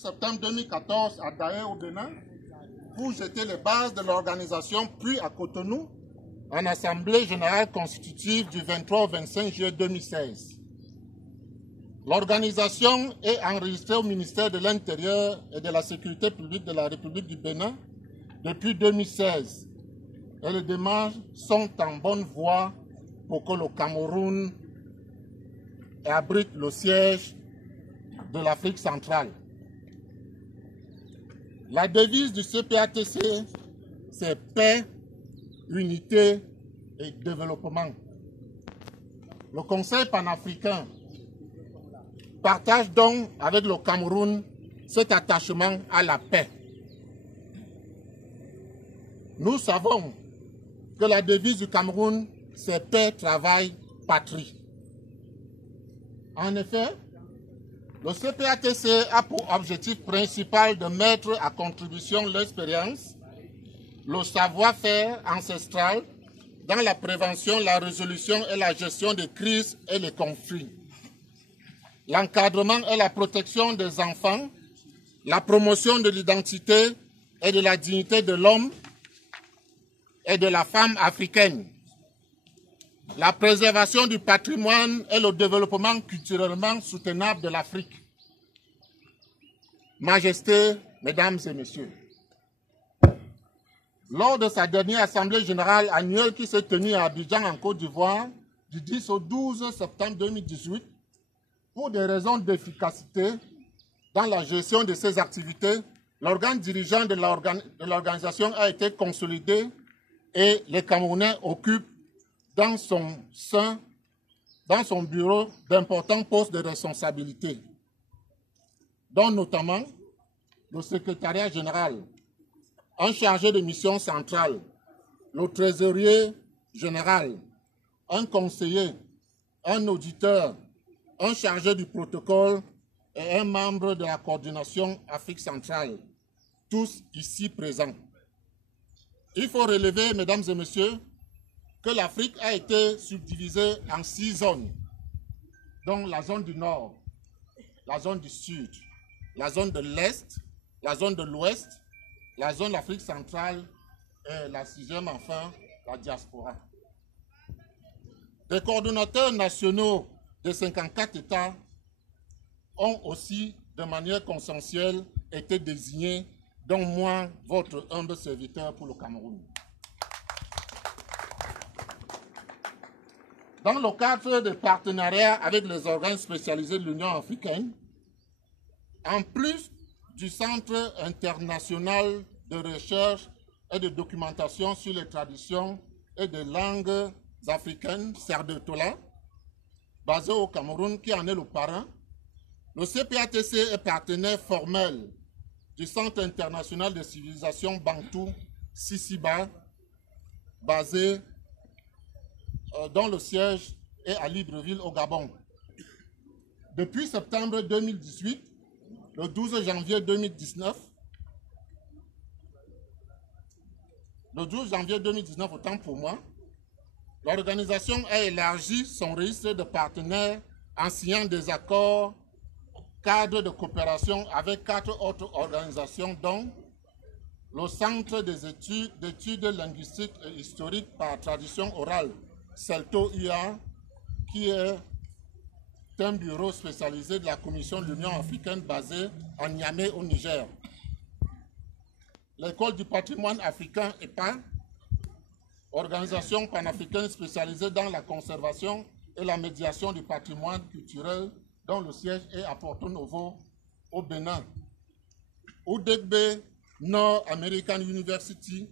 septembre 2014 à Daé au Bénin pour jeter les bases de l'organisation, puis à Cotonou, en Assemblée générale constitutive du 23 au 25 juillet 2016. L'organisation est enregistrée au ministère de l'Intérieur et de la Sécurité publique de la République du Bénin depuis 2016. Et les démarches sont en bonne voie pour que le Cameroun abrite le siège de l'Afrique centrale. La devise du CPATC, c'est paix, unité et développement. Le Conseil panafricain partage donc avec le Cameroun cet attachement à la paix. Nous savons que la devise du Cameroun, c'est paix, travail, patrie. En effet, le CPATC a pour objectif principal de mettre à contribution l'expérience, le savoir-faire ancestral dans la prévention, la résolution et la gestion des crises et des conflits, l'encadrement et la protection des enfants, la promotion de l'identité et de la dignité de l'homme et de la femme africaine, la préservation du patrimoine et le développement culturellement soutenable de l'Afrique. Majesté, Mesdames et Messieurs, lors de sa dernière Assemblée générale annuelle qui s'est tenue à Abidjan en Côte d'Ivoire du 10 au 12 septembre 2018, pour des raisons d'efficacité dans la gestion de ses activités, l'organe dirigeant de l'organisation a été consolidé et les Camerounais occupent dans son bureau d'importants postes de responsabilité, dont notamment le secrétariat général, un chargé de mission centrale, le trésorier général, un conseiller, un auditeur, un chargé du protocole et un membre de la coordination Afrique centrale, tous ici présents. Il faut relever, mesdames et messieurs, que l'Afrique a été subdivisée en 6 zones, dont la zone du Nord, la zone du Sud, la zone de l'Est, la zone de l'Ouest, la zone d'Afrique centrale et la 6e, enfin, la diaspora. Les coordonnateurs nationaux de 54 États ont aussi, de manière consensuelle, été désignés, dont moi, votre humble serviteur pour le Cameroun. Dans le cadre de partenariat avec les organes spécialisés de l'Union africaine, en plus du Centre international de recherche et de documentation sur les traditions et des langues africaines, CERDETOLA, basé au Cameroun, qui en est le parrain, le CPATC est partenaire formel du Centre international de civilisation Bantou, Sisiba, basé dont le siège est à Libreville, au Gabon. Depuis septembre 2018, le 12 janvier 2019, autant pour moi, l'organisation a élargi son registre de partenaires en signant des accords cadres de coopération avec 4 autres organisations, dont le Centre des études linguistiques et historiques par tradition orale, CELTO-UA, qui est un bureau spécialisé de la Commission de l'Union africaine basé à Niamey au Niger. L'École du patrimoine africain EPA, organisation panafricaine spécialisée dans la conservation et la médiation du patrimoine culturel, dont le siège est à Porto Novo au Bénin. UDEGB North American University,